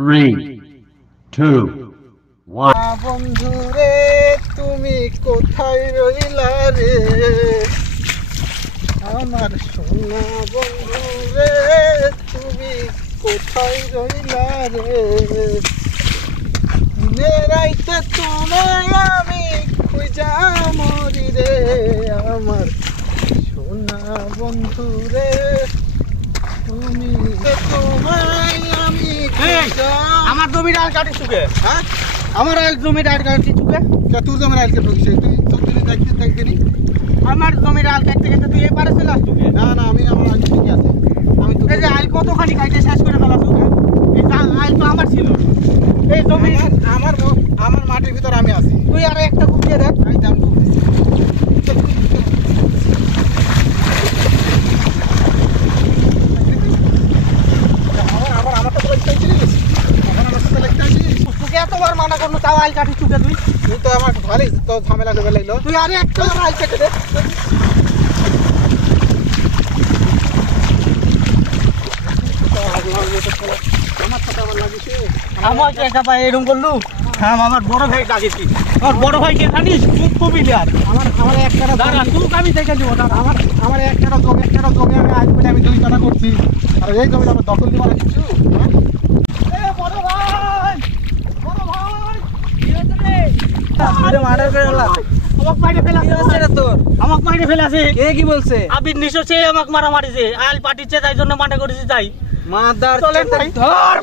3, 2, 1. বন্ধুরে তুমি কোথায় রইলা রে আমার সোনা বন্ধুরে তুমি কোথায় রইলা রে রাইতে তোমায় আমি খুঁজা মরি রে আমার সোনা বন্ধুরে তুমি তোমায় আমি আমার জমির আল কাটি চুকে হ্যাঁ আমার আল জমির আল কাটি চুকে তোর জমির আলকে ঢুকছে তুই তোর দিনে দেখতে আমার জমির আল কাটতে কাটতে তুই এপারে চলে আসতো না আমি আমার আল ঠিকই আছে আমি তো এই যে আল কতখানি কাটে শেষ করে ফেলাছো এই আল তো আমার ছিল এই জমি আমার মাটির ভিতর আমি আছি তুই আর একটা কুপ দিয়ে দেখ আমি দাম তোকে এতবার মানা করলো তাও আল কাটি চুকে তুই তুই তো আমার ভালোই তো ঝামেলা করে লাগলো তুই আরে একটা আল কেটে দে আমার সাথে আমার লাগিছে আমাকে একা পায় এরকম করলু হ্যাঁ আমার বড় ভাই ডাকেছি আমার বড় ভাইকে জানিস খুব কবিলে আর আমার একটা দাঁড়া তুই আমি দেখে দিব দাঁড়া আমার একটা জমি আমি আজ বলে আমি 2 কাঠা করছি আর এই জমিটা আমার দখল দিবার কিছু এ বড় ভাই কি হচ্ছে রে আরে মার্ডার করে ফেলা আমাকে মাইরে ফেলা কি হচ্ছে রে তোর আমাকে মাইরে ফেলাছে কে কি বলছে আবির নিশো সে আমাকে মারা মারিছে আল পাটিছে তাই জন্য মানা করেছি তাই মাদার চলে ধর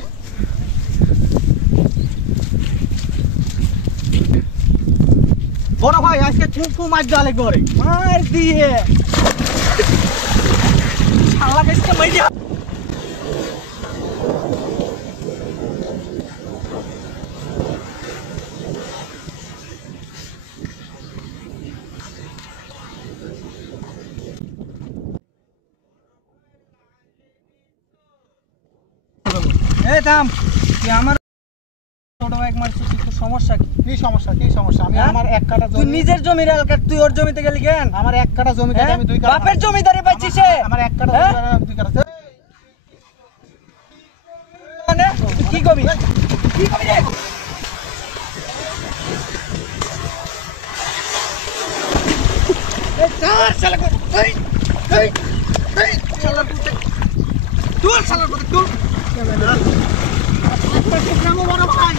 বড় ভাই আজকে ফুফু মাছ জালে করে মার দিয়ে শালা কেসে মাইয়া এই থাম তুই আমার ছোট ভাই মারছিস কি সমস্যা কি সমস্যা আমি আমার এক কাঠা তুই জমি নিজের জমির এলাকার তুই ওর জমিতে গেলি কেন আমার এক কাঠা জমি কাটে আমি 2 কাঠা বাপের জমিদারি পাইছিস আমার এক কাঠা জমি কাটে আমি 2 কাঠা মানে কি কবি কি কবি রে এই চার শালা এই শালা পুতে তুই শালা পুতে তুই কেমন বড় ভাই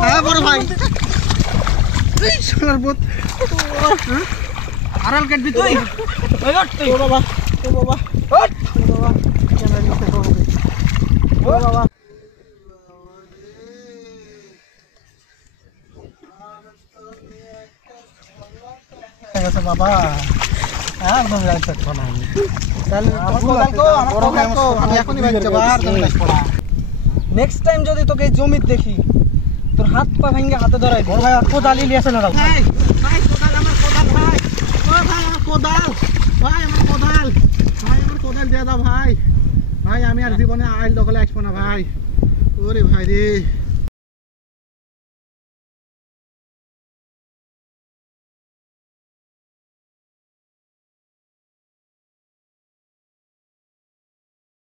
হ্যাঁ বড় ভাই এই শালার বত আড়াল কাটবি তুই ওই ওঠ তুই ও বাবা ওঠ ক্যামেরা নিতে হবে ও বাবা বাবা আর জমি রাখতে পারবো না তাহলে আমি এখনই বাইরে যাব আর জমি রাখতে পড়া নেক্সট টাইম যদি তোকে এই জমি দেখি তোর হাত পা ভেঙে হাতে ধরাই বড় ভাই আর কোদালি নিয়ে আসে না দাও ভাই কোদাল আমার কোদাল ভাই ও ভাই আমার কোদাল দিয়ে দাও ভাই আমি আর জীবনে আইল দখলে আসবো না ভাই ওরে ভাই রে